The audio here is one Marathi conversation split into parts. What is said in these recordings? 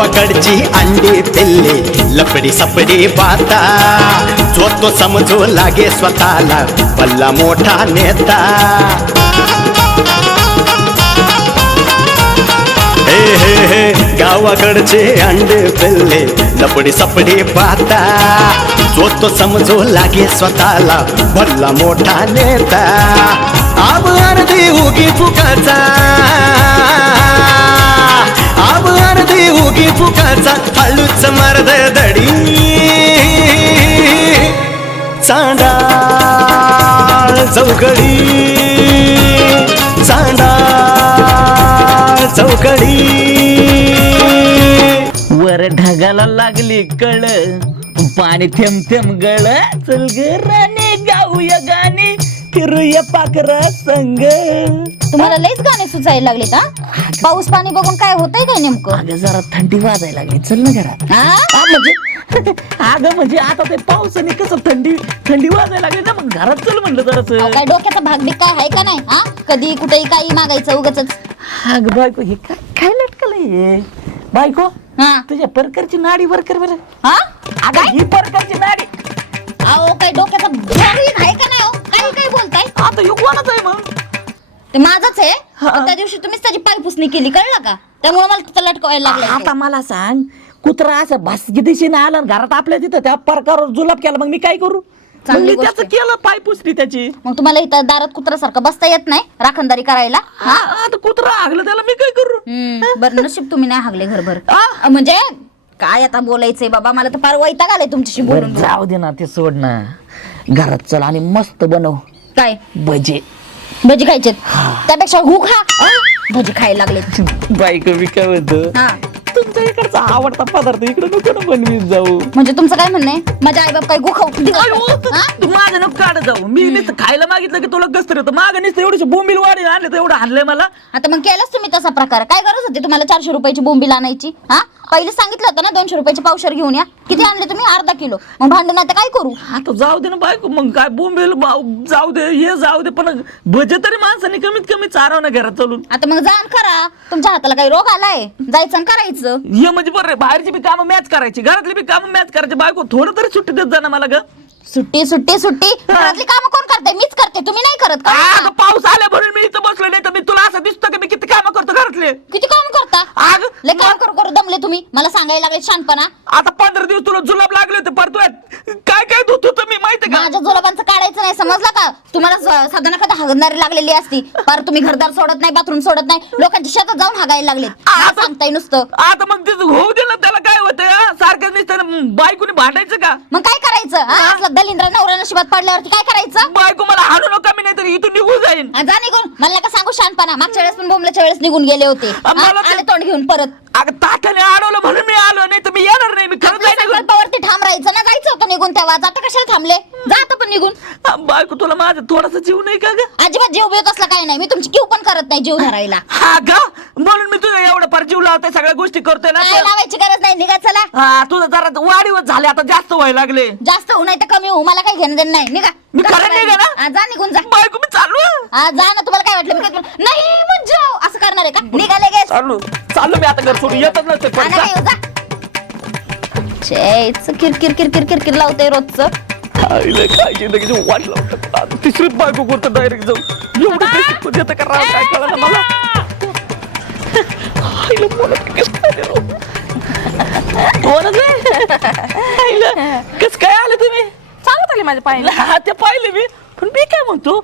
गावाकडची अंडी पिल्ली लपडी सपडी बाता जो तो समजू लागे स्वतःला भल्ला मोठा नेता हे हे हे गावाकडचे अंडे पिल्ले लपडी सपडी बाता जो तो समजू लागे स्वतःला भल्ला मोठा नेता आब अर्धी उगी फुकाचा आब अर्धी उगी फुकाचा हळूच मर्द दडी चांडाळ चौकडी चांडाळ चौकडी वर ढगाला लागली कळ पाणी थेंब थेंब गळ चल घराने गाऊया गाणी फिरूया पाखरा संग. तुम्हाला लईच गाणे सुचायला लागले का? पाऊस पाणी बघून काय होतंय काय नेमकं? अगं जरा थंडी वाजायला लागली चल ना घरात. म्हणजे अगं म्हणजे आता ते पावसाने कसं थंडी वाजायला लागली ना मग घरात चल म्हणलं जरासं. काय डोक्याचा भागबिक काय आहे का नाही? हा कधी कुठेही काही मागायचं उगाच. अगं बायको हे काय लटकलंय बायको? तुझ्या परकरची नाडी वर कर बरं. हा अगं ही परकरची नाडी. अहो काय डोक्याचा भागबिक आहे का नाही? हो काही बोलताय? आता युगवानच आहे मग. ते माझंच आहे. त्या दिवशी तुम्हीच त्याची पायपुसणी केली कळलं का? त्यामुळे मला तिथं लटकवायला लागलं. आता मला सांग कुत्रा असं भासकी दिशेने आला घरात आपल्या तिथं त्या प्रकारावर जुलाब केला मग मी काय करू? चांगली त्याचं गोष्ट. केलं पायपुसणी त्याची. मग तुम्हाला इथं दारात कुत्र्यासारखं बसता येत नाही राखणदारी करायला? आता कुत्रा हागलं त्याला मी काय करू? बरं नशीब तुम्ही नाही हागले घरभर. म्हणजे काय आता बोलायचंय बाबा मला तर फार वैताग आलाय तुमच्याशी बोलून. जाऊ दे ना ते सोड ना घरात चल आणि मस्त बनव काय भजे. भजी खायचे त्यापेक्षा गु खा. भजी खायला लागले. बायको मी काय म्हणतो तुमच्या इकडचा आवडता पदार्थ इकडे नको ना बनवीत जाऊ. म्हणजे तुमचं काय म्हणणं आहे? माझ्या आई बाप काय गु खाऊ तू माझं नको काढ जाऊ. मी नुसतं खायला मागितलं की तुला कसं होतं मागं नुसतं एवढी बोंबील वाढी आणले तर एवढं आणलंय मला. आता मग केलंच तुम्ही तसा प्रकार. काय गरज होती तुम्हाला 400 रुपयाची बोंबील आणायची? हा पहिले सांगितलं होतं ना 200 रुपयाची पावशर घेऊन या. किती आणले तुम्ही? अर्धा किलो. मग भांडण आता काय करू? आता जाऊ दे ना बायको मग काय बोंबील जाऊ दे हे जाऊ दे पण भजे तरी माणसाने कमीत कमी चाराव ना घरात चालून. आता मग जाण करा. तुमच्या हाताला काही रोग आलाय? जायचं आणि करायचं. ये म्हणजे बरं बाहेरची बी कामं मॅच करायची घरातली बी कामं मॅच करायची. बायको थोडं तरी सुट्टी देत जा ना मला ग. सुट्टी सुट्टी सुट्टी घरातली कामं कोण करते? मीच करते. तुम्ही नाही करत का? अगं पाऊस आल्या म्हणून मी इथं बसलो नाही तर मी तुला असं दिसतं की मी किती कामं करतो घरातले. किती काम करता? अगं लय काम करू करू दमले तुम्ही. मला सांगायला लागले शानपणा. आता 15 दिवस तुला जुलाब लागले होते परतोय काय काय धुत होतं मी माहिती का? माझ्या जुलाबांचं काढायचं नाही समजलं का? तुम्हाला साधना कदा हागणारी लागलेली असती. पर तुम्ही घरदार सोडत नाही बाथरूम सोडत नाही. लोकांच्या शेतात जाऊन हागायला लागले. सांगताय नुसतं. आता मग ते होऊ दे ना त्याला काय होतं सारखं नुसतं बायकोनी भांडायचं का? मग काय करायचं? असला दलिंद्र नवरा नशिबात पडल्यावरती काय करायचं? बायको मला हाणू नका मी नाहीतरी इथून निघून जाईन. जा निघून. मला नका सांगू शानपणा. मागच्या वेळेस पण बोंबल्याच्या वेळेस निघून गेले होते. आले तोंड घेऊन परत. अगं ताठाने अडवलं म्हणून मी आलो नाही तर मी येणार नाही. मी खरंच नाही निघून. संकल्पावरती ठाम राहायचं ना. जायचं होतं निघून तेव्हा. आता कशाला थांबले? जा आता पण निघून. बायको तुला माझा थोडासा जीव नाही का ग? अजिबात जीव बेत असला काही नाही. मी तुमची क्यू पण करत नाही जीव धरायला. हा का म्हणून मी तुझं एवढं फार जीव लावतोय सगळ्या गोष्टी करतोय ना. काय लावायची गरज नाही. निघा चला. हा तुझं जरा वाढीवच झाले आता जास्त व्हायला लागले. जास्त होऊ नाही तर कमी होऊ मला काही घेणं देणं नाही. निघा. मी खरं निघा ना? जा निघून जा. बायको मी चालू जा ना. तुम्हाला काय वाटलं मी काय करू? नाही म्हणजे असं करणार आहे का? निघा लगेच. चालू मी आता घर सोडून येतच नसते पण नाही येऊ जा. किरकिर किरकिर किरकिर लावते रोजचं. काय जिंदगीची वाट लावतात. तिसरीच बायको करतो डायरेक्ट जाऊ एवढं बेसिक देतं का राव काय कळलं मला. कस काय आले तुम्ही? चालत आले माझ्या पायाला. हा ते पाहिले मी पण मी काय म्हणतो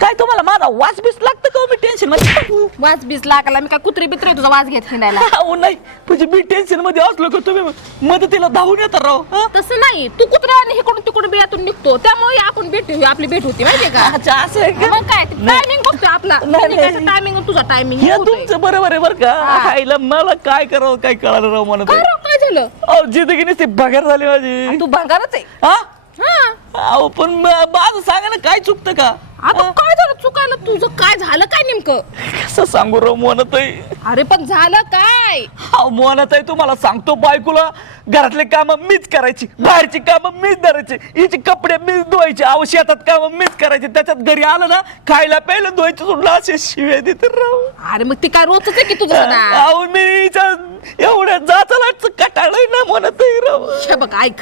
काय तुम्हाला माझा वास बीस लागतं का? मी टेन्शन मध्ये वाज बीस लागायला मी काय कुत्री बित्री तुझा वाज घेत हिंडायला. नाही म्हणजे मी टेन्शन मध्ये असलो का तुम्ही मदतीला धावून येतात राव. तसं नाही तू कुत्र्या आणि इकडून तिकडून बियातून निघतो त्यामुळे आपण भेट आपली भेट होती माहितीये का? अच्छा असं आहे का? मग काय टायमिंग बघतोय आपला. टायमिंग तुझा टायमिंग हे तुमचं बरोबर आहे बरं का? आईला मला काय करावं काय कळालं राव मला. काय झालं? अहो जिंदगी नुसती बघार झाली माझी. तू भंगारच आहे. हा अहो पण माझं सांगा ना काय चुकतं का? आता काय झालं चुकायला? तुझं काय झालं काय नेमकं? कसं सांगू राव मोनताई. अरे पण झालं काय? मोनताई तुम्हाला सांगतो बायकोला घरातले काम मीच करायची बाहेरची काम मीच धरायची हिचे कपडे मीच धुवायचे अहो शेतात काम मीच करायचे त्याच्यात घरी आलं ना खायला प्यायला धुवायचं सोडलं असे शिव्या देते राव. अरे मग ते काय रोजच आहे की तुझं? अहो मी एवढं जाचलाच कटाळलंय ना म्हणत हे बघ ऐक,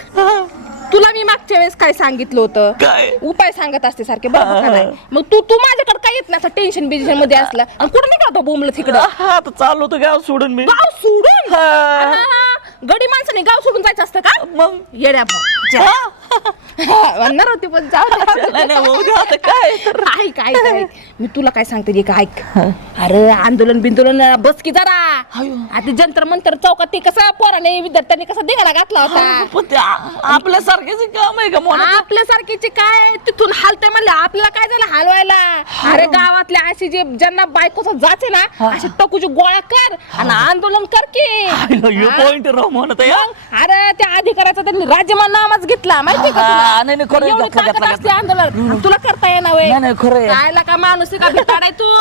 तुला मी मागच्या वेळेस काय सांगितलं होतं? काय? उपाय सांगत असते सारखे, बरोबर का नाही? मग तू माझ्याकडे काय येत नाही असं टेन्शन बिन्शन मध्ये असलं, आणि कुठं निघाला बोंबलं तिकडं? आता चाललो होतो गाव सोडून मी. गाव सोडून? हा. गडी माणसाने गाव सोडून जायचं असतं का? मग येड्या म्हणणार होती पण जाऊ दे. नाही, नाही, होऊ दे आता काय तर. ऐक ऐक ऐक, मी तुला काय सांगते एक ऐक. अरे आंदोलन बिंदोलन बस की जरा. आता जंतर मंतर चौकात ते कसं पोराने विद्यार्थ्यांनी कसा दिगाला घातला होता. पण ते आपल्यासारखेच काम आहे का म्हणत? आपल्यासारखीचे काय तिथून हालते म्हणले, आपल्याला काय झालं हलवायला? अरे गावातले अशी जे ज्यांना बायकोचा जाते ना, अशी टकूची गोळा कर आणि आंदोलन कर की. पॉइंट राव म्हणत आहे. मग अरे त्या अधिकाराचा त्यांनी राज्यमान नामच घेतला माहिती का तुला? नाही, नाही, खरं आहे, एवढी घेतला, ताकद घेतला, असते आंदोलन, तुला करता येणार नाही, नाही, खरं आहे. कायला का माणूस आहे का भिकाड तू?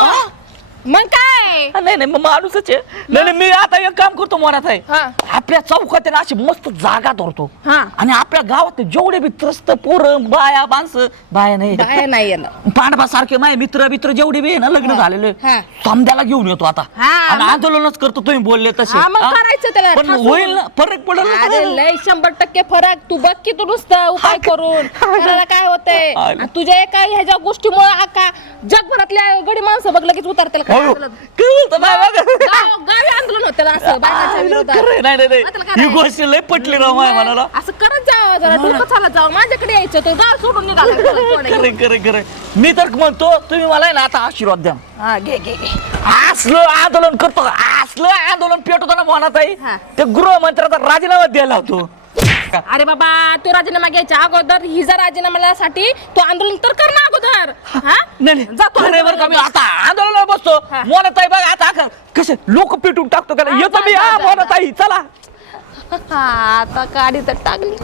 मग काय? नाही, नाही, मग माणूसच आहे. नाही, नाही, मी आता एक काम करतो म्हणत आहे. हा. आपल्या चौकात आहे ना अशी मस्त जागा धरतो, हा. आणि आपल्या गावात जेवढे बी त्रस्त पोरं बाया माणसं, बाया नाही बाया नाही येणार. पांडवा सारखे माझे मित्र मित्र जेवढे बी आहे ना लग्न झालेले, हा. समद्याला घेऊन येतो आता, हा, आणि मग- आंदोलनच करतो तुम्ही बोलले तसे. हा, मग हा? करायचं त्याला पण ठासून. होईल ना, फरक पडेल ना अरे त्याला. लय 100% फरक. तू बघ की तू नुसतं उपाय करून करायला काय होतंय. हा. आणि तुझ्या एका ह्याच्या गोष्टीमुळे आका जगभरातल्या गडी माणसं बघ लगेच उतरतील काय अयो, आंदोलन. काय बोलतो बाय बघा. गावी आंदोलन होतं असं बायकाच्या विरोधात. खरंय, नाही, नाही, मग त्याला नाही, काय ही गोष्ट लय पटली राव माय म्हणाला. असं करत जावं जरा, डोकं चालत जावं. माझ्याकडे यायचं तो गाव सोडून निघाला. खरे खरे खरे मी तर म्हणतो तुम्ही मला आहे ना आता आशीर्वाद द्या. हा, घे घे घे. असलं आंदोलन करतो, असलं आंदोलन पेटवतो ना म्हणत आहे, हा. ते गृहमंत्र्याचा राजीनामा द्यायला होतो. अरे बाबा, तू राजीनामा घ्यायच्या अगोदर हिजा राजीनामासाठी तो आंदोलन तर कर ना अगोदर. हा? नाही जातो खरंय बरं का, मी आंदोलनाला. आता आंदोलनाला बसतो. हा. म्हणत आहे बघा आता कसे लोक पेटून टाकतो का हा, येतो मी. जा, हा जा, म्हणत आहे चला. हा, आता काढी तर टाकली.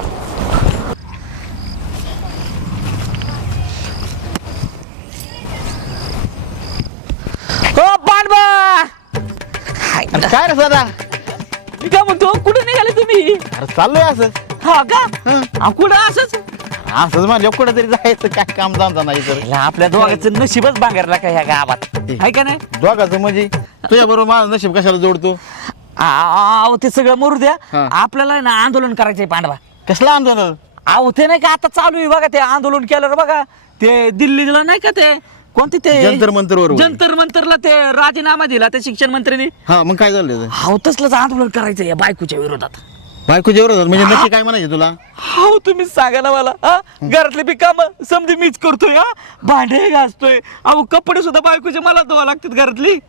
हो पांडवा, काय रे सदा? मी काय म्हणतो कुठे निघाले तुम्ही? अरे चाललोय असं. हा का? हा, कुठं असंच? असंच म्हणजे कुठं तरी जायचं, काय काम जाणता नाही तर. ह्याला आपल्या दोघांचं नशीबच बांगारला का ह्या गावात आहे का नाही? दोघाचं म्हणजे तुझ्या बरोबर माझं नशीब कशाला जोडतो? अहो ते सगळं मरू द्या. हा. आपल्याला ना आंदोलन करायचंय पांडवा. कसलं आंदोलन? अहो ते नाही का आता चालू आहे बघा, ते आंदोलन केलं बघा, ते दिल्लीला नाही का, ते कोणते ते जंतर मंतरवर होय. जंतर मंतरला ते राजीनामा दिला ते शिक्षण मंत्र्यांनी. हा, मग काय झालं त्याचं? अहो तसलंच आंदोलन करायचंय या बायकोच्या विरोधात. बायकोच्या विरोधात म्हणजे नक्की काय म्हणायचे तुला? हो तुम्ही सांगा ना मला. हा, घरातले बी काम समजे मीच करतोय. हा, भांडे घासतोय. अहो कपडे सुद्धा बायकोचे मला धुवा लागतात घरातली.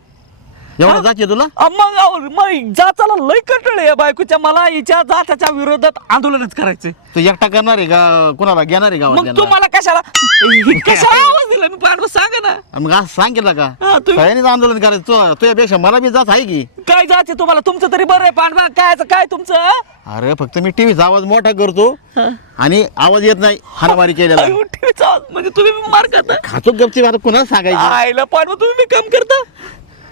एवढा जाते तुला? मग मग जाचाला लय कंटाळ आहे या बायकोच्या. मला हिच्या जाचाच्या विरोधात आंदोलनच करायचंय. तू एकटा करणार आहे का, कोणाला घेणार आहे मग गावात? तुम्हाला कशाला कशाला आवाज दिला मी पांडव सांगा ना. मग आज सांगितलं का हा, तुम्ही- सगळ्यांनीच आंदोलन करायचं? तुझ्यापेक्षा मला बी जात आहे की. काय जायचं तुम्हाला? तुमचं तरी बरं आहे पांडवा. काय तुमचं? अरे फक्त मी टीव्हीचा आवाज मोठा करतो आणि आवाज येत नाही हाणामारी केलेला. अयो, टीव्हीचा आवाज म्हणजे तुम्ही मार करता? खातो गपची आता कुणाला सांगायचं? आईला पांडवा तुम्ही बी काम करता?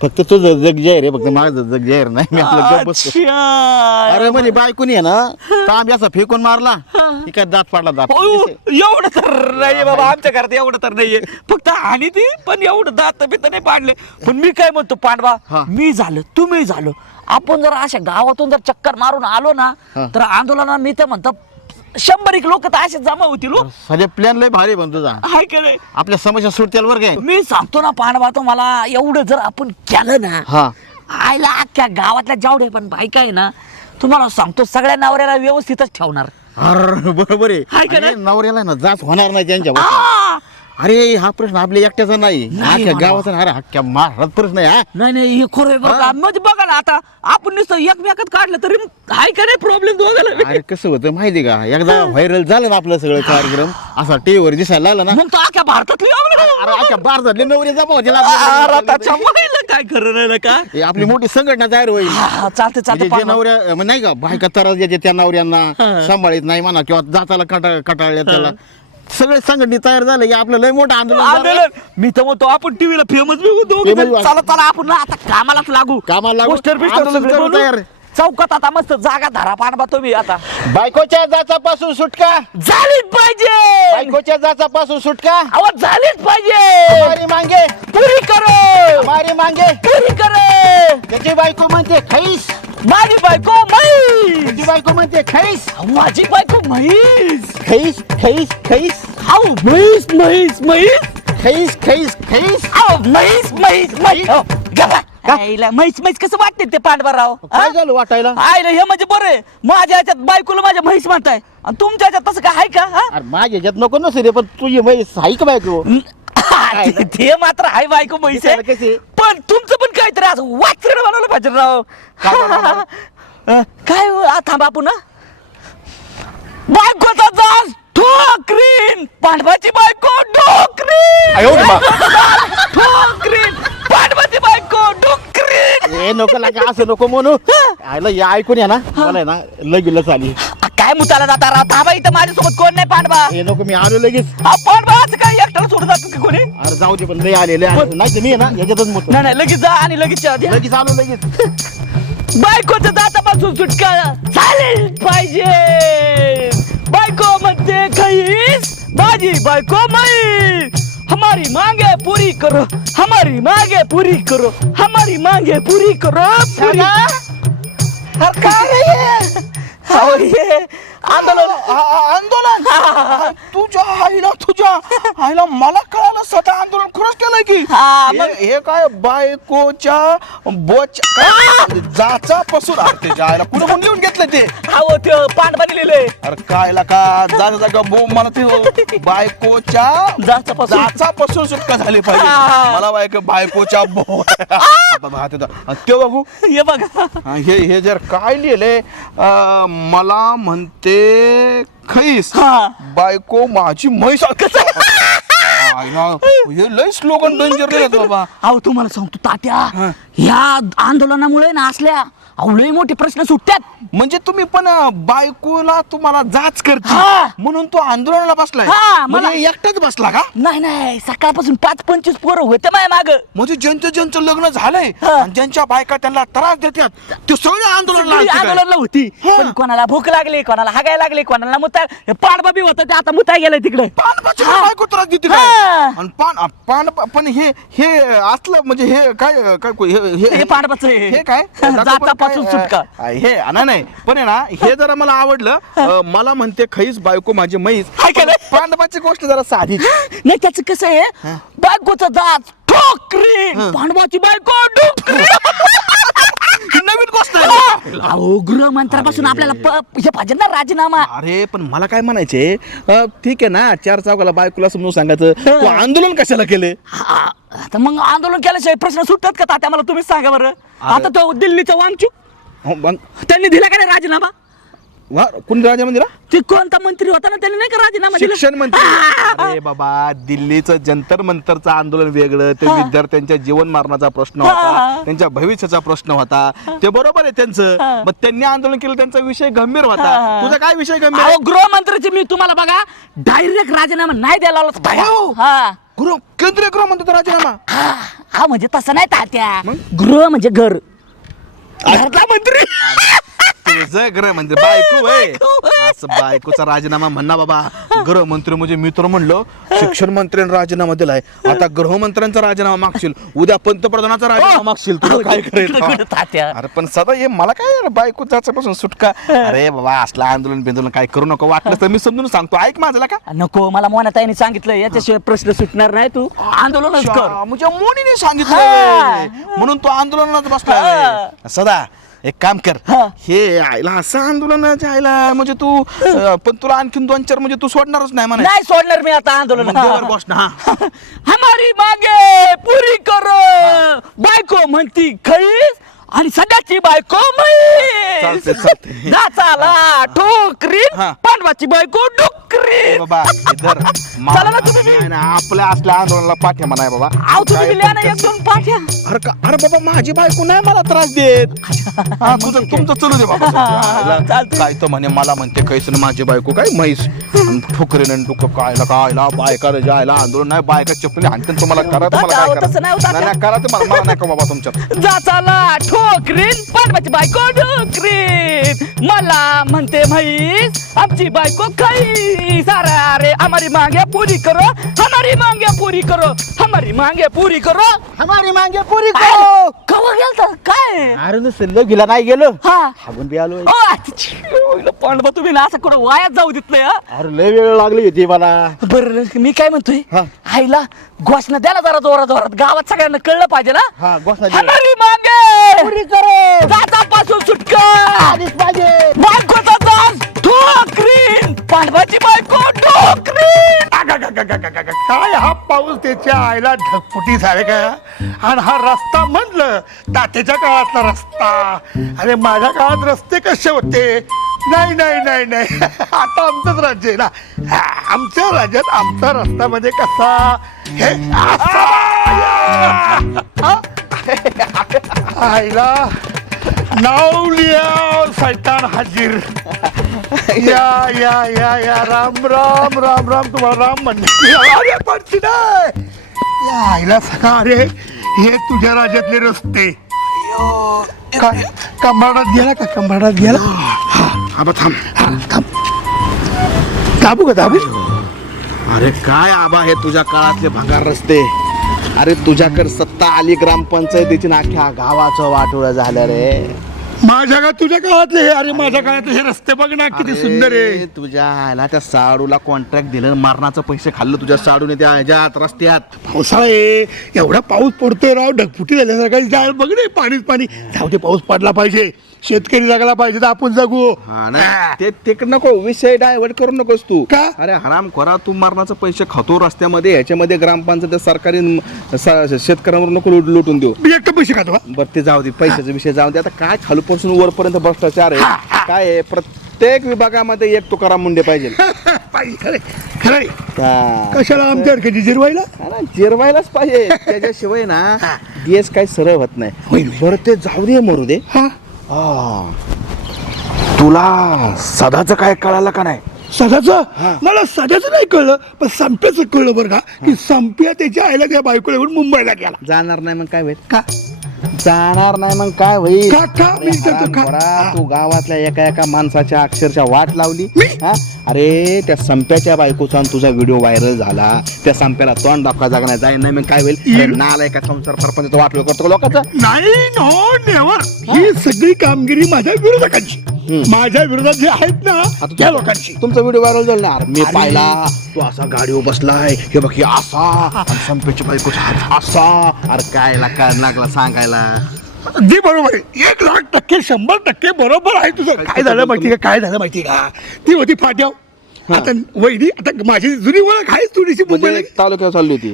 फक्त तुझं जग जाहीर आहे, फक्त माझं जग जाहीर नाही. मी आपलं गप बसतो. अच्छा. अरे म्हणजे बायकोनी आहे ना तांब असा फेकून मारला की काय दात पाडला दात. अयो, एवढं तर नाहीये बाबा आमच्या घरात, एवढं तर नाहीये. फक्त आणि ती पण एवढं दात बित नाही पाडले. पण मी काय म्हणतो पांडवा, हा. मी झालं तुम्ही झालं, आपण जर अशा गावातून जर चक्कर मारून आलो ना, हा. तर आंदोलनात मी तर म्हणतो 100 लोक तर असेच जमा होतील. सगळे प्लॅन लय भारी पण तुझा. हाय का नाही? आपल्या समस्या सुटतील वर काय. मी सांगतो ना पांडवा, तो मला एवढं जर आपण केलं ना, हा आईला अख्ख्या गावातल्या जेवढे पण बायका आहे ना, तुम्हाला सांगतो सगळ्या नवऱ्याला व्यवस्थितच ठेवणार. अरे बरोबर हाय का आहे. नाही? आणि नवऱ्याला ना जाच होणार नाही त्यांच्या वतीने. आ! अरे हा प्रश्न आपल्या एकट्याचा नाही, अख्ख्या बाबा. गावाचा नाही. अरे अख्ख्या महाराष्ट्रात प्रश्न आहे हा. नाही नाही हे खरं आहे बरं का. म्हणजे बघा ना आता आपण नुसतं एकमेकात काढलं तरी हाय का नाही प्रॉब्लेम दोघाला. अरे कसं होतं माहिती का, एकदा व्हायरल झालं ना आपलं सगळं कार्यक्रम असा टीव्हीवर दिसायला लागला ना, मग तो अख्ख्या भारतातली अरे अख्ख्या भारतातले नवरे जमा होतील त्याच्या महिला काय खरं नाही ना का. हे आपली मोठी संघटना तयार होईल. हा, चालते म्हणजे चालते जे नवऱ्या नाही का बायका त्रास द्यायचे त्या नवऱ्यांना सांभाळीत नाही म्हणा किंवा जाताला कटाळल्या त्याला, सगळे संघटने तयार झाले की आपलं लय मोठं आंदोलन झालं. आंदोलन. मी तर म्हणतो आपण टीव्हीला फेमस Famous चला चला आपण ना आता कामालाच लागू. कामाला लागू. पोस्टर बिस्टर आंदोलन सगळे करू बनवू. तयार. चौकात आता मस्त जागा धरा पाडबा तुम्ही आता. बायकोच्या जाचापासून सुटका, झालीच पाहिजे. बायकोच्या जाचापासून सुटका आवाज झालीच पाहिजे. हमारी मांगे पुरी करो. हमारी मांगे. पुरी करो. त्याची बायको म्हणते खैस, माझी बायको म्हैस. तुझी बायको म्हणते खैस माझी बायको म्हैस. खैस खैस खैस हाऊ म्हैस म्हैस म्हैस. खैस खैस खैस अहो म्हैस म्हैस म्हैस. अहो, गप्पा. आईला म्हैस म्हैस कसं वाटते ते पांडवराव? काय झालं वाटायला? आईला हे म्हणजे बरं आहे. माझ्या ह्याच्यात बायकोला माझ्या म्हैस म्हणताय आणि तुमच्या ह्याच्यात तसं काय आहे का? हा? अरे माझ्या ह्याच्यात नको नसे रे, पण तुझी म्हैस आहे का बायको? ते मात्र आहे बायको म्हैस आहे. त्याला कशी? पण तुमचं पण काहीतरी असं वाचकडे बनवलं पाहिजे राव. काय थांबा आपण बायकोचा जास ठोकरीन पांडवाची बायको डोकरीन. ठोकरीन पांडवाची बायको डोकरीन. ए नको लागा असं नको म्हणू. आयला या ऐकून या ना, मला आहे ना लगेच आली. काय मुताला जाता राव? थांबा इथं माझ्यासोबत कोण नाही पांडवा. हे नको, मी आलो लगेच. पांडवाच काय एकट्याला सोडून जातो की कोणी? अरे जाऊ दे, पण लय आलेले नाही तर मी आहे ना याच्यातच मोठं. नाही नाही लगेच जा आणि लगेच चहा द्या. लगेच आलो लगेच. बायकोच्या दातापासून सुटका चालेल पाहिजे. बायको म्हणते खैस, माझी बायको म्हैस. हमारी मांगे पूरी करो, हमारी मांगे पूरी करो, हमारी मांगे पूरी करो. अरे काय रे हे? अहो, हे आंदोलन आंदोलन तुझ्या आईला मला कळालं स्वतः आंदोलन खरंच केलंय की हा, मग- हे काय बायकोच्या जाचा पासून त्याच्या आईला कुठं कोण लिहून घेतलं ते अहो ते पांडवाने लिहिलंय. अरे काय का जाचा जागा बोंब मला ते बायकोच्या जाचापासून. जाचापासून सुटका झाली पाहिजे. हा. मला बायकोच्या ते बघू हे बघा हे जर काय लिहिलंय मला म्हणते खैस हा. बायको माझी म्हैस. हे लय स्लोगन डेंजर बाबा. अहो तुम्हाला सांगतो तात्या, ह्या आंदोलनामुळे ना असल्या अहो लय मोठे प्रश्न सुटतात. म्हणजे तुम्ही पण बायकोला तुम्हाला जाच करते हा. म्हणून तो आंदोलनाला बसलाय. हा, मला- म्हणजे एकटाच बसला का? नाही नाही सकाळपासून 5-25 पोरं होते माझ्या माग. म्हणजे ज्यांचं लग्न झालंय हा. आणि ज्यांच्या बायका त्यांना त्रास देतात ते सगळे आंदोलनाला आलते काय? आंदोलनला होती. हा. पण कोणाला भूक लागली, कोणाला हागायला लागली, कोणाला मुताय. पाडबा बी होतं ते आता मुताय गेलंय तिकडे. पानपाची हा. बायको त्रास देते हा. काय? आणि पान पण हे असलं म्हणजे हे काय हे पाडबाचं आहे. हे काय जाचापासून सुटका. हे नाही पण आहे ना, हे जरा मला आवडलं. मला म्हणते खैस बायको माझी म्हैस. काय केलं? पांडवाची गोष्ट जरा साधी. नाही त्याचं कसं आहे, बायकोचा दात ठोकरी, पांडवाची बायको डुकरी. नवीन गोष्ट आहे. अहो गृहमंत्र्यापासून आपल्याला हे पाहिजे ना राजीनामा. अरे पण मला काय म्हणायचे, ठीक आहे ना, 4 चौकाला बायकोला समजून सांगायचं तू आंदोलन कशाला केले? हा, आता मग आंदोलन केल्याशिवाय प्रश्न सुटतात का तात्या? मला तुम्ही सांगा बरं. आता तो दिल्लीचा वांगचूक त्यांनी दिला का नाही राजीनामा? कोणी राजा मंदिरा? ते कोणता मंत्री होता ना, त्यांनी नाही का राजीनामा दिला? शिक्षण मंत्री. अरे बाबा, दिल्लीचं जंतर मंतरचं आंदोलन वेगळं, ते विद्यार्थ्यांच्या जीवन मरणाचा प्रश्न होता, त्यांच्या भविष्याचा प्रश्न होता, ते बरोबर आहे त्यांचं. मग त्यांनी आंदोलन केलं, त्यांचा विषय गंभीर होता. तुझा काय विषय गंभीर आहे? अहो गृहमंत्र्याचे मी तुम्हाला बघा डायरेक्ट राजीनामा नाही द्यायला लावला भया. हो. हा केंद्रीय गृहमंत्र्याचा राजीनामा. हा म्हणजे तसं नाही तात्या. गृह म्हणजे घर, घरातला मंत्री. तुझं गृहमंत्री बायको आहे. असं बायकोचा राजीनामा म्हणा बाबा. गृहमंत्री म्हणजे मी तर म्हणलं शिक्षण मंत्र्यांनी राजीनामा दिलाय, आता गृहमंत्र्यांचा राजीनामा मागशील, उद्या पंतप्रधानाचा राजीनामा मागशील, तुला काय करायचं? तात्या अरे पण सदा हे मला काय बायको जाच्यापासून सुटका. अरे बाबा असलं आंदोलन बिंदोलन काय करू नको. वाटलं तर मी समजून सांगतो, ऐक माझं का. नको, मला मोनाताईने सांगितलं याच्याशिवाय प्रश्न सुटणार नाही, तू आंदोलनच कर. म्हणजे मोनीने सांगितलं म्हणून तो आंदोलनात बसला. सदा एक काम कर, हे आईला असं आंदोलनाच्या आईला म्हणजे तू पण तुला आणखीन 2-4 म्हणजे तू सोडणारच नाही म्हणा. नाही सोडणार मी आता आंदोलन. मग देवावर बस ना. हमारी मागे पुरी करो. बायको म्हणती खैस आणि सध्याची बायको म्हैस. चालते. जाचाला ठोकरीन, हा. पांडवाची बायको डुकरीन. बाबा इधर चला ना तुम्ही. नाही ना, आपल्या असल्या आंदोलनाला पाठिंबा नाही बाबा. आव तुम्ही काय लिहा पण ना कर. 1-2 पाठ्या. अरे बाबा माझी बायको नाही मला त्रास देत. तुमचं चलू दे बाबा. चालतंय. काय तर म्हणे मला म्हणते कैसन माझी बायको काय म्हैस ठोकरीन डुक कायला बायका जायला आंदोलन नाही, बायका चपली हाणते तुम्हाला. करा तुम्हाला काय अहो, करा. तसं नाही होत नाही, नाही, करा तुम्हाला. मला नाही का बाबा तुमच्या. जाचाला ठोकरीन, पांडवाची बायको डुकरीन. मला म्हणते म्हैस आमची बायको खाई सारा रे हमारी मांगे पूरी करो हमारी मांगे पूरी करो हमारी मांगे पूरी करो. हमारी मागे पुरी करो. कवा गेलता काय अरे नुसतं लगीला नाही गेलो हा हागून बी आलो. पांडवा तुम्ही ना असं कुठं वायात जाऊ देत नाही. अरे लय वेळ लागली होती मला. बरं मी काय म्हणतोय हा. आईला घोषणा द्या ना जरा जोरात जोरात गावात सगळ्यांना कळलं पाहिजे ना. हा घोषणा दे. हमारी मागे पुरी करो. दातापासून सुटका आलीच पाहिजे. बायकोचा दास ठोकरीन पांडवाची बायको ठोकरीन. काय हा पाऊस त्याच्या आईला ढगफुटी झाले का आणि हा रस्ता म्हणलं तात्याच्या काळातला रस्ता. अरे माझ्या काळात रस्ते कसे होते. नाही नाही नाही नाही आता आमचंच राज्य आहे ना. आमच्या राज्यात आमचा रस्ता म्हणजे कसा हे असा. आईला नाव लिया सैतान हाजीर. या या या या राम राम राम राम तुम्हाला राम म्हणणे पडची नाही. या आईला सांगा अरे हे तुझ्या राज्यातले रस्ते काय कंबाडात गेला का कंबाडात गेला. आबा थांब. थांब दाबू का दाबू. अरे काय आबा हे तुझ्या काळातले भंगार रस्ते. अरे तुझ्याकडे सत्ता आली ग्रामपंचायतीची ना अख्ख्या गावाचं वाटोळं झालं रे. माझ्या काळात तुझ्या काळातले हे अरे माझ्या काळातले हे रस्ते बघ ना किती सुंदर आहे. अरे, तुझ्या आला त्या साडूला कॉन्ट्रॅक्ट दिलं मारणाचं पैसे खाल्लं तुझ्या साडूने त्या ह्याच्यात रस्त्यात. पावसाळा आहे एवढा पाऊस पडतोय राव ढगफुटी झाल्यासारखं जायला बघ रे पाणीच पाणी. जाऊ दे पाऊस पडला पाहिजे शेतकरी जगायला पाहिजे तर आपण जगू. हा ना ते नको विषय डायव्हर्ट करू नकोस तू. का? अरे हराम खोरा तू मारणाचं पैसे खातो रस्त्यामध्ये ह्याच्यामध्ये ग्रामपंचायत सरकारी शेतकऱ्यांवर नको लुटून देऊ. मी एकटं पैसे खातो का? बरं ते जाऊ दे पैशाचा विषय जाऊ दे. आता काय खालूपासून वरपर्यंत भ्रष्टाचार आहे. काय आहे प्रत्येक विभागामध्ये एक तुकाराम मुंडे पाहिजे. पाहिजे खरंय खरंय. हा. कशाला आमच्या अर्काची जिरवायला. हा ना, जिरवायलाच पाहिजे त्याच्याशिवाय ना देश काही सरळ होत नाही. बरं ते जाऊ दे मरू दे. हा तुला सदाचं काय कळालं का नाही. सदाचं मला सदाचं नाही कळलं पण संप्याचं कळलं बरं का की संप्या त्याच्या आईला त्या बायकोला घेऊन मुंबईला गेला. जाणार नाही मग काय होईल. का जाणार नाही मग काय होईल. का का मी विचारतो का. हरामखोरा, तू गावातल्या एका एका माणसाच्या अक्षरशः वाट लावली. मी? हा? अरे त्या संप्याच्या बायकोचा आणि तुझा व्हिडिओ व्हायरल झाला. त्या संप्याला तोंड दाखवा जागा नाही जाईन नाही मग काय होईल. नाला एका संसार सरपंच वाटलं करतो लोकांचं. नाही नो नेवर ही सगळी कामगिरी माझ्या विरोधकांची. माझ्या विरोधात जे आहेत ना त्या लोकांची. तुमचा व्हिडिओ व्हायरल झाला ना. मी पाहिला तू असा गाडीवर बसलाय हे बघ हे असा आणि संपेची बायकोचा हात असा. अरे काय लागला सांगायला. अगदी बरोबर आहे 1,00,000% 100% बरोबर आहे तुझं. काय झालं माहिती का काय झालं माहिती का ती होती फाट्याव. आता वहिनी आता माझी जुनी ओळख आहे थोडीशी मुंबईला. म्हणजे तालुक्यावर चालली होती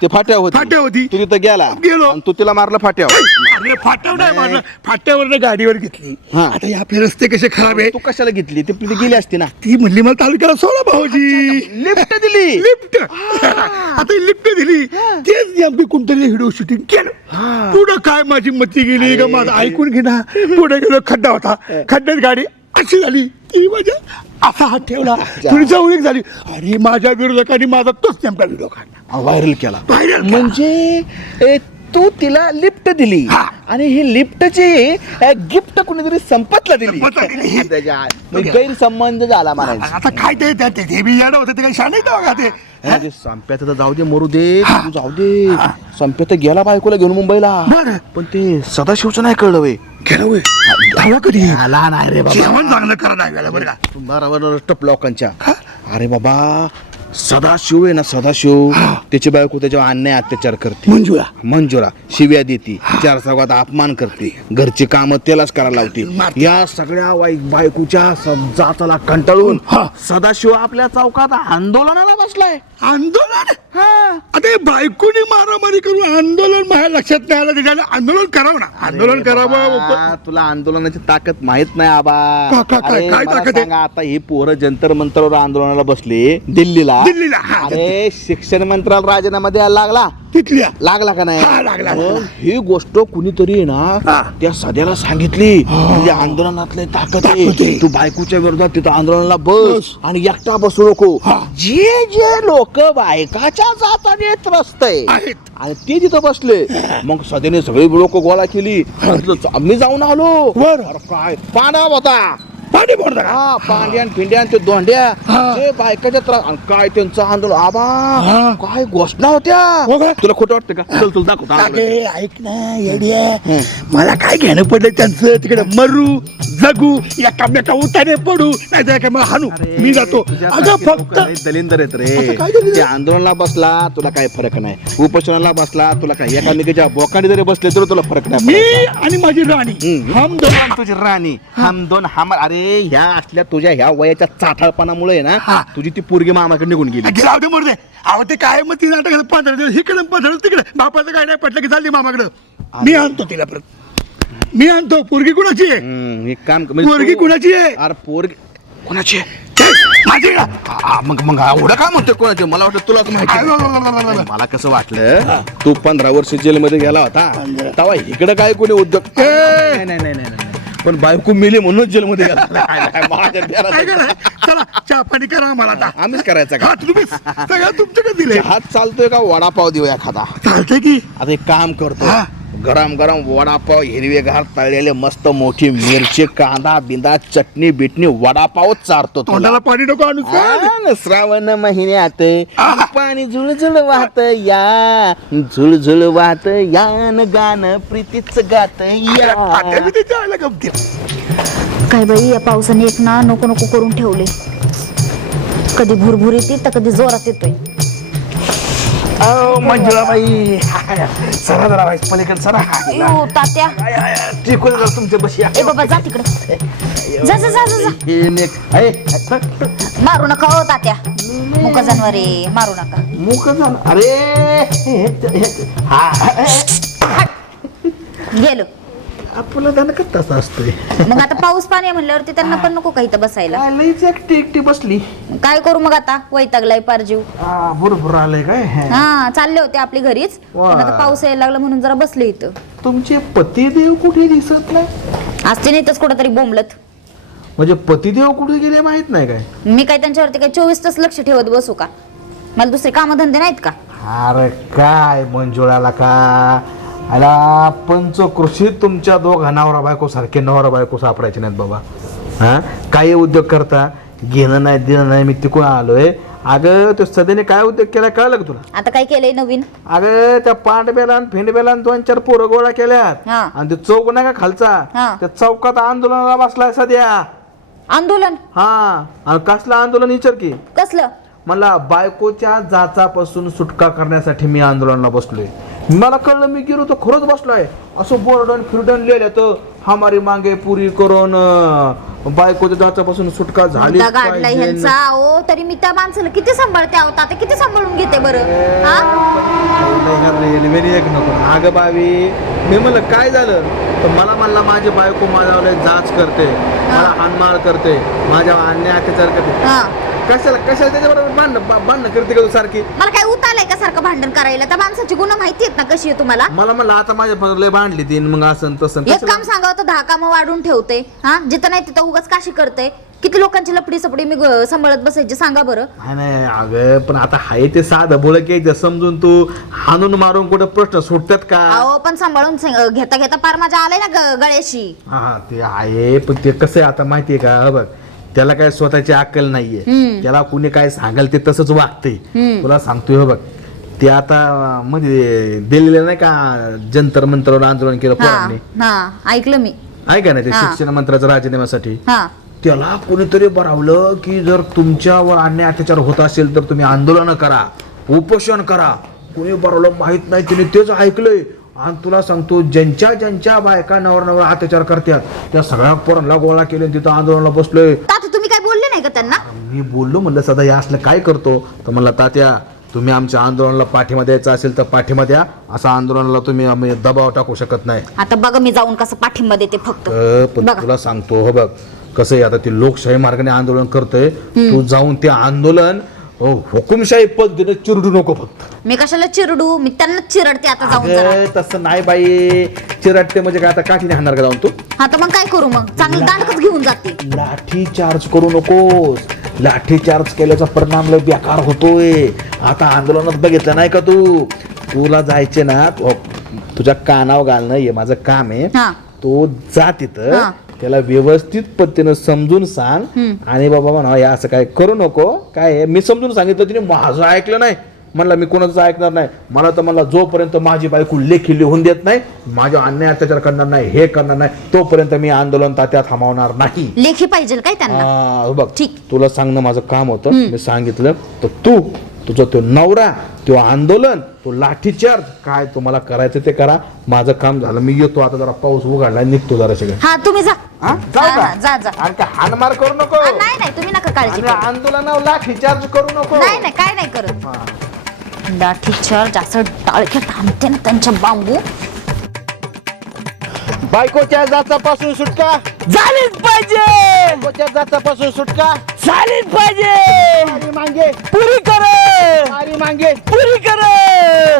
ते फाट्या फाट्या होती. तू तिथं गेलो. आणि तू तिला मारलं फाट्यावर. अरे फाट्यावर नाही माझं फाट्यावर गाडीवर घेतली. हा. आता हे आपले रस्ते कसे खराब आहे. तू कशाला घेतली ती गेली असती ना. ती म्हणली मला तालुक्याला सोडा भाऊजी. लिफ्ट दिली. लिफ्ट आता ही लिफ्ट दिली तेच नेमकी कोणतरी व्हिडिओ शूटिंग केलं. पुढं काय माझी मती गेली का माझं ऐकून घे ना. पुढे गेलो खड्डा होता खड्ड्यात गाडी अशी झाली ती म्हणजे असा हात ठेवला थोडी जवळीक झाली आणि माझ्या विरोधकांनी माझा तोच नेमका व्हिडिओ काढला व्हायरल केला. व्हायरल म्हणजे तू तिला लिफ्ट दिली आणि ही लिफ्टची गिफ्ट कुणीतरी संपतला दिली. संपतला दिली. त्याच्या म्हणजे गैरसंबंध झाला म्हणायचं. आता काय ते बी याडं होतं ते काही शान बघा ते. म्हणजे संप्यात तर जाऊ दे मरू दे तू जाऊ दे. संप्यात गेला बायकोला घेऊन मुंबईला. बरं पण ते सदाशिवचं नाही कळलं वे. गेलं होय धावला कधी लहान आहे रे बाबा. जेवण चांगलं करा नाही बरं का. बरोबर टप लोकांच्या. अरे बाबा सदाशिव आहे ना सदाशिव त्याची बायको त्याच्यावर अन्याय अत्याचार करते. मंजुळा शिव्या देते 4 चौघात अपमान करते घरची कामं त्यालाच करायला लावते. या सगळ्या बायकोच्या जाचाला कंटाळून सदाशिव आपल्या चौकात आंदोलनाला बसलाय. आंदोलन आता हे बायकोनी मारामारी करून आंदोलन माझ्या लक्षात नाही आलं त्याच्याने आंदोलन करावं ना. आंदोलन करावं. तुला आंदोलनाची ताकद माहित नाही आबा. काय मला ताकद आहे? सांगा आता ही पोरं जंतर मंतरवर आंदोलनाला बसले दिल्लीला. अरे शिक्षण मंत्रालय राजीनामा द्यायला लागला. तिथल्या लागला का नाही. लागला. मग ही गोष्ट कुणीतरी ना त्या सध्याला सांगितली म्हणजे आंदोलनातले ताकद आहे. तू बायकोच्या विरोधात तिथं आंदोलनाला बस आणि एकटा बसू नको. जे जे लोक बायकाच्या जाताने त्रस्त आहे आणि ते तिथं बसले मग सध्याने सगळी लोक गोळा केली. मी जाऊन आलो. काय पांडव होता पाणी मोडता का हा पांड्यान पिंड्यान ते दोंड्या ते बायकाच्या त्रास आणि काय त्यांचं आंदोलन आबा काय घोषणा होत्या हो का? तुला खोटं वाटतं का चल तुला दाखवतो आंदोलन. अरे ऐक ना येड्या मला काय घेणं पडलं त्यांचं तिकडे मरू जगू एकामेका उतारे पडू नाही तर एका हाणू मी जातो अगं फक्त दलिंदर येत रे आता काय दलिंदर? ते आंदोलनाला बसला तुला काय फरक नाही उपोषणाला बसला तुला काय एकामेकाच्या बोकांनी जरी बसले तर तुला फरक नाही मी पडायचा. आणि माझी राणी हम दोन आणि तुझी राणी हम दोन हम अरे ह्या असल्या तुझ्या ह्या वयाच्या चाठाळपणामुळे ना हा. तुझी ती पोरगी मामाकडे निघून गेली राहू दे मोरदे अहो ते काय मग ती नाटक 15 दिवस इकडे 15 दिवस तिकडे बापाचं काय नाही पटलं की चालली मामाकडं मी आणतो तिला परत मी आणतो पोरगी कुणाची आहे एक काम कर, म्हणजे पोरगी तू- कुणाची आहे अरे पोरगी कोणाची आहे? हे, माझी आहे. मग एवढं काय म्हणतोय कोणाचे मला वाटतं तुलाच माहिती नाही. मला कसं वाटलं तू 15 वर्ष जेलमध्ये गेला होता तेव्हा इकडे काय कोणी उद्योग नाही नाही नाही नाही नाही. पण बायको मिली म्हणून जेलमध्ये गेला काय नाही, माझ्या काय घरात- करा चला चहा पाणी करा मला आता आम्हीच करायचं का हा तुम्हीच सगळं तुमच्याकडे दिले हात चालतोय का वडापाव देऊ एखादा चालतंय की आता एक काम करतो हा. गरम गरम वडापाव हिरवेगार तळलेले मस्त मोठी मिरची कांदा बिंदा चटणी बिटणी वडापावच चारतो तुला. तोंडाला पाणी नको आणू हा ना, श्रावण महिन्यात पाणी झुळझुळ वाहत या झुळझुळ वाहत यान गाणं प्रीतीच गात या आता मी त्याच्या आईला गमते काय बाई या पावसाने एक ना नको नको करून ठेवले कधी भुरभुर येते तर कधी जोरात येतोय मंजुळाबाई सरा जरा बाई पलीकडे सरा अयो, तात्या टिकून जरा तुमच्या बशी ए बाबा जा तिकडे जा जा जा जा जा. हे नेक आहे मारू नका हो तात्या मुका जनावरे मारू नका मुक झालं अरे हा गेलो आपलं त्यानं का तसं असतोय मग आता पाऊस पाणी आहे म्हणल्यावरती त्यांना पण नको काही तर बसायला काय लईच एकटी एकटी बसली काय करू मग आता वैतागलाय पार जीव बरोबर आलंय काय हा चालले होते आपली घरीच वा. पण आता पाऊस यायला लागला म्हणून जरा बसले इथं तुमचे पतिदेव कुठे दिसत नाही असते नाही तस कुठं तरी बोंबलत म्हणजे पतिदेव कुठे गेले माहित नाही काय मी काय त्यांच्यावरती काय 24 तास लक्ष ठेवत बसू का मला दुसरे कामधंदे नाहीत का अरे काय मंजुळाला का अला पंचकृषी तुमच्या दोघा नवरा बायको सारखे नवरा बायको सापडायचे नाहीत बाबा हा काही उद्योग करता घेणं नाही देणं नाही मी तिकडून आलोय अगं तो सध्याने काय उद्योग केला कळलं का तुला आता काय केलंय नवीन अगं त्या पांडब्याला आणि फिंडब्याला 2-4 पोरं गोळा केल्यात हा. आणि ते चौक नाही का खालचा हा. त्या चौकात आंदोलनाला बसलाय सध्या आंदोलन हा आणि कसलं आंदोलन विचार की कसलं मला बायकोच्या जाचापासून सुटका करण्यासाठी मी आंदोलनाला बसलोय मला कळलं मी गेलो तर खरंच बसलोय असं बोर्डन फिरडन लिहिलं तर हमारी मागे पुरी करून बायकोच्या जाचापासून सुटका झाली मुद्दा गाडलाय ह्यांचा ओ तरी मी त्या माणसाला किती सांभाळते आहोत आता किती सांभाळून घेते बरं हा अगं बावी मी म्हणलं काय झालं तर मला म्हणला माझी बायको माझ्यावर जाच करते मला हानमार करते माझ्या अन्याय अत्याचार करते हा कशाला कशाला त्याच्याबरोबर भांडणं करते का तू सारखी मला काय उतारलंय का सारखं भांडण करायला त्या माणसाची गुण माहिती आहेत ना कशी आहे तुम्हाला मला म्हणलं आता माझ्या लय भांडली ती मग असं न तसं एक काम सांगावं तर 10 कामं वाढून ठेवते हा जिथं नाही तिथं उगाच काशी करते किती लोकांची लपडी सपडी मी सांभाळत बसायची सांगा बरं नाही अगं पण आता हाय ते साधं बोळ की समजून तू हाणून मारून कुठं प्रश्न सुटतात का अहो पण सांभाळून घेता घेता पार माझ्या आलाय ना गळ्याशी हा ते आहे पण ते कसं आहे आता माहितीये का हे बघ त्याला काय स्वतःची अक्कल नाहीये त्याला कुणी काय सांगाल ते तसंच वागतंय तुला सांगतोय हो बघ ते आता मध्ये दिल्लीला नाही का जंतर मंतरवर आंदोलन केलं हा पोरांनी हा ऐकलं मी ऐका ना ते हा. शिक्षण मंत्र्याच्या राजीनाम्यासाठी हा त्याला कोणीतरी बरावलं की जर तुमच्यावर अन्याय अत्याचार होत असेल तर तुम्ही आंदोलन करा उपोषण करा कोणी बरावलं माहित नाही तिने तेच ऐकलंय आणि तुला सांगतो ज्यांच्या बायका नवर अत्याचार करतात त्या सगळ्या पोरांना गोळा केले तिथं आंदोलनाला बसलोय तात्या तुम्ही काय बोलले नाही का त्यांना मी बोललो म्हणलं सदा या असलं काय करतो तर म्हणलं तात्या तुम्ही आमच्या आंदोलनाला पाठिंबा द्यायचा असेल तर पाठिंबा द्या असं आंदोलनाला तुम्ही आम्ही दबाव टाकू शकत नाही आता बघा मी जाऊन कसं पाठिंबा देते फक्त पण बघा. तुला सांगतो हो बघ कसं आहे आता ती लोकशाही मार्गाने आंदोलन करतोय तू जाऊन ते आंदोलन हुकुमशाही पद्धतीने चिरडू नको फक्त मी कशाला चिरडू मी त्यांना चिरडते आता जाऊन जरा अगं, तसं नाही बाई चिरडते म्हणजे काय आता काठीने हाणणार का जाऊन तू हा तर मग काय करू मग चांगलं दांडकच घेऊन जाते लाठी चार्ज करू नकोस लाठी चार्ज केल्याचा परिणाम लय बेकार होतोय आता आंदोलनात बघितलं नाही का तू तुला जायचे ना तुझ्या कानावर घालणं हे माझं काम आहे हा तो जा तिथं हा. त्याला व्यवस्थित पद्धतीनं समजून सांग आणि बाबा म्हणा हे असं काय करू नको. काय आहे, मी समजून सांगितलं तिने माझं ऐकलं नाही. म्हणलं मी कोणाचं ऐकणार नाही. मला तर मला जोपर्यंत माझी बायको लेखी लिहून देत नाही, माझ्या अन्याय अत्याचार करणार नाही, हे करणार नाही, तोपर्यंत मी आंदोलन तात्या थांबवणार नाही. लेखी पाहिजे काय त्यांना? बघ ठीक. तुला सांगणं माझं काम होतं, मी सांगितलं तर तू तुझं तो नवरा, तो आंदोलन, तो लाठीचार्ज काय तुम्हाला करायचं ते करा. माझं काम झालं, मी येतो आता. जरा पाऊस उघडला, निघतो जरा सगळं. हा तुम्ही जा. जाऊ हा, का? हा, जा जा. आणि काय हाणमार करू नको. नाही नाही तुम्ही नका काळजी आणि करू. आंदोलनावर लाठीचार्ज करू नको. नाही नाही काय नाही करत. लाठी चार्ज असं टाळक्यात आणते ना त्यांच्या बांबू. बायकोच्या जाचापासून सुटका, झालीच पाहिजे, बायकोच्या जाचापासून सुटका. झालीच पाहिजे. मारी मांगे, पुरी कर, मारी मांगे. पुरी कर.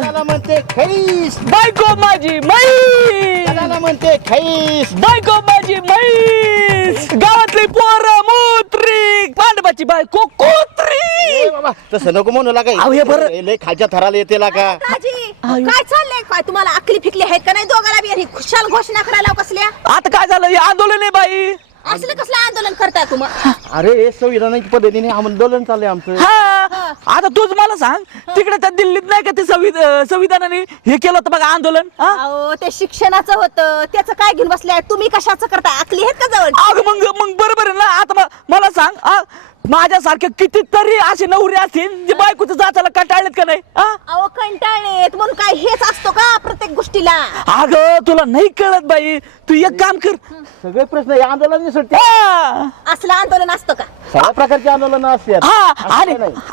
त्याला म्हणते खैस, बायको माझी म्हैस, त्याला म्हणते खैस. बायको माझी म्हैस. गावातली पोरं मूत्री, पांडवाची बायको कोत्री. ए बाबा तसं नको म्हणू लागा. अहो, हे बरं. लय खालच्या थराला येते लागा. काय चाललंय काय तुम्हाला अकली फिकली आहेत का नाही दोघाला बी? खुशाल घोषणा करायला कसल्या आता काय झालं, हे आंदोलन आहे बाई. असलं कसलं आंदोलन करताय तुम्ही? अरे संविधानाच्या पद्धतीने आंदोलन चाललंय आमचं. हा आता तूच मला सांग, तिकडे त्या दिल्लीत नाही का ते संविधानाने हे केलं होतं बघा आंदोलन. हा? अहो ते शिक्षणाचं होतं, त्याचं काय घेऊन बसल्या तुम्ही? कशाचं करताय? अकली आहेत का जवळ? अगं मग बरोबर आहे ना. आता मला सांग, माझ्यासारखे कितीतरी असे नवरे असतील जे बायकोचं जाचाला कंटाळलेत का नाही. अहो कंटाळलेत म्हणून काय हेच असतो का प्रत्येक गोष्टीला? अगं तुला नाही कळत बाई, तू एक काम कर. सगळे प्रश्न या आंदोलन सुटते. असलं आंदोलन असतं का? सगळ्या प्रकारचे आंदोलन असतात. हा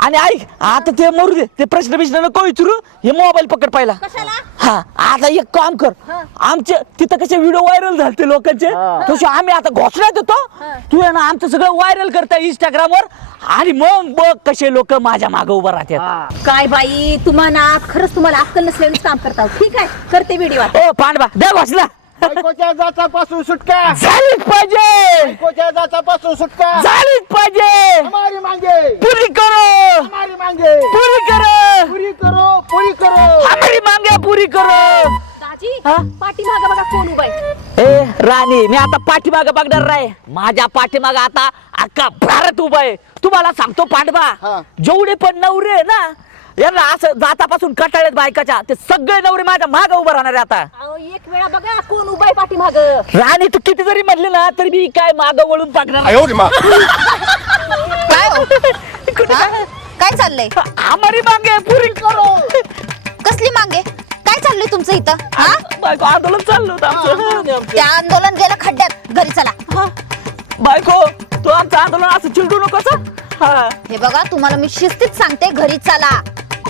आणि ऐक, आता ते मरू दे, ते प्रश्न नको विचारू. हे मोबाईल पकड पाहिला. कशाला? हा आता एक काम कर, आमचे तिथं कसे व्हिडिओ व्हायरल झालते लोकांचे, तसे आम्ही आता घोषणा देतो. तू आहे ना आमचं सगळं व्हायरल करता इंस्टाग्रामवर, आणि मग बघ कसे लोक माझ्या मागे उभं राहतात. काय बाई तुम्हाला खरंच तुम्हाला अक्कल नसल्यानेच काम करता. ठीक आहे करते व्हिडिओ. ओ पांडवा द्या घोषणा. बायकोच्या जाचापासून सुटका, झालीच पाहिजे, बायकोच्या जाचापासून सुटका. झालीच पाहिजे. हमारी मांगे, पुरी करो, हमारी मांगे. पुरी करो, पुरी करो, पुरी करो. हमारी मांगे पुरी करो. दाजी हा? पाठीमागं बघा कोण उभा आहे. ए राणी, मी आता पाठीमागे बघणार नाही. माझ्या पाठीमागे आता अख्खा भारत उभा आहे. तुम्हाला सांगतो पांडवा, जेवढे पण नवरे आहे ना, यांना असं जातापासून कटाळ्यात बायकाच्या, ते सगळे नवरे माझ्या मागे उभं राहणार आहे आता. अहो एक वेळा बघा कोण उभा आहे पाठीमागं. राणी तू किती जरी म्हणले ना तरी मी काय मागं वळून टाकणार. काय हो? हा? काय चाललंय? हमारी मांगे पुरी करो. कसली मागे? काय चाललंय तुमचं इथं? हा? बायको आंदोलन चाललं होतं आमचं. ते आंदोलन गेलं खड्ड्यात. घरी चला. बायको तू आमचं आंदोलन असं चिरडू नकोस. हा हे बघा तुम्हाला मी शिस्तीत सांगते, घरी चला.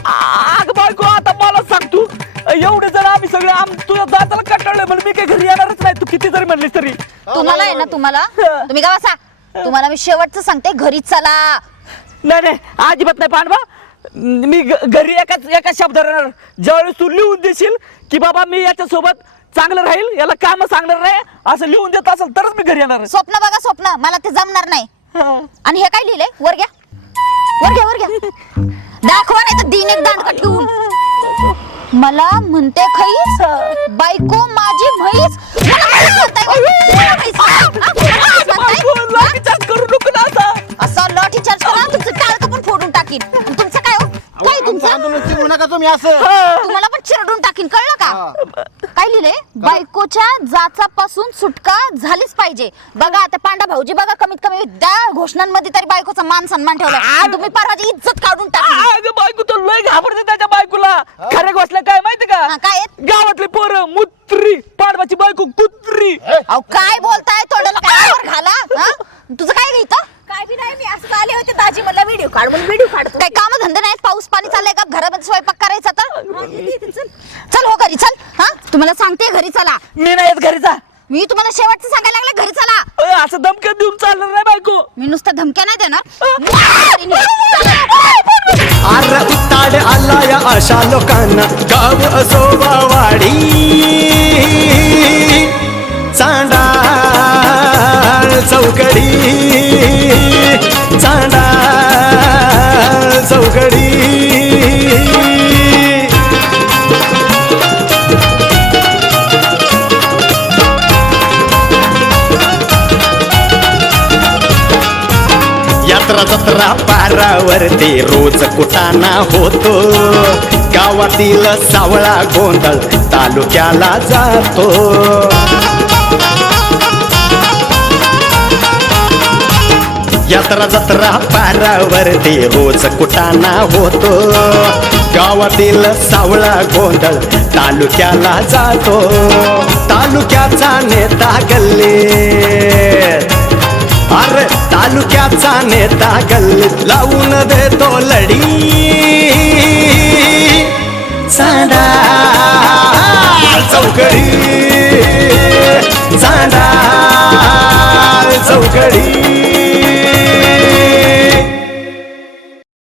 आग बायको आता मला सांग, तू एवढे जण आम्ही सगळे तुझ्या जाताला कंटाळले म्हणून मी काही घरी येणारच नाही. तू किती जरी म्हणलीस तरी. तुम्हाला आहे ना, तुम्ही का बसा. तुम्हाला मी शेवटचं सांगते, घरी चला. नाही अजिबात नाही पांडवा. मी घरी एका शब्दावर येणार. ज्यावेळेस तू लिहून देशील की बाबा मी याच्या सोबत चांगलं राहील, याला काम सांगणार नाही, असं लिहून देत असेल तरच मी घरी येणार. स्वप्न बघा स्वप्न, मला ते जमणार नाही. आणि हे काय लिहिलंय? वर घ्या, वर घ्या, वर घ्या. दाखवा नाही तर दिन एक दांडका ठेवून. मला म्हणते खैस, बायको माझी म्हैस. मला म्हैस म्हणताय? मला म्हैस म्हणताय? करू नको ना आता. असं लाठी चार्ज करा, तुमचं टाळकं पण फोडून टाकीन. तुमचं काय हो? काय तुमचं? आंदोलन चिरू नका तुम्ही असं. तुम्हाला पण चिरडून टाकीन, कळलं का? काय लिहिलंय? बायकोच्या जाचापासून सुटका झालीच पाहिजे. बघा आता पांडा भाऊजी बघा, कमीत कमी त्या घोषणांमध्ये तरी बायकोचा मान सन्मान ठेवला. तुम्ही परवाची इज्जत काढून टाकली. अगं बायको तर लय घाबरते त्याच्या बायकोला. खरे गोष्ट काय माहिती का? काय आहेत? गावातले पोरं मुत्री, पांडवाची बायको कुत्री. अहो काय बोलताय? तोंडाला काय वर घाला. हा? तुझं काय घ्यायचं? काय बी नाही, मी असं आले होते दाजी मला व्हिडिओ काढ म्हणून व्हिडिओ काढतो. काय काम धंदे नाहीत? पाऊस पाणी चाललंय का? घरामध्ये स्वयंपाक करायचा तर चल हो घरी चल. हा तुम्हाला सांगते, घरी चला. मी नाही येत घरी जा. मी तुम्हाला शेवटचं सांगायला लागले, घरी चला. असं धमक्या देऊन चालणार नाही बायको. मी नुसतं धमक्या नाही देणार. आर उताड आला या अशा लोकांना, गाव असो वा वाडी, चांडाळ चौकडी, चांडाळ चौकडी. जत्रा पारावरती रोज कुटाणा होतो, गावातील सावळा गोंधळ तालुक्याला जातो. यात्रा जत्रा पारावरती रोज कुटाणा होतो, गावातील सावळा गोंधळ तालुक्याला जातो. तालुक्याचा नेता गल्लीत, अरे तालुक्याचा नेता गल्लीत लावून देतो लढी. चांदा चौकडी, चांदा चौकडी.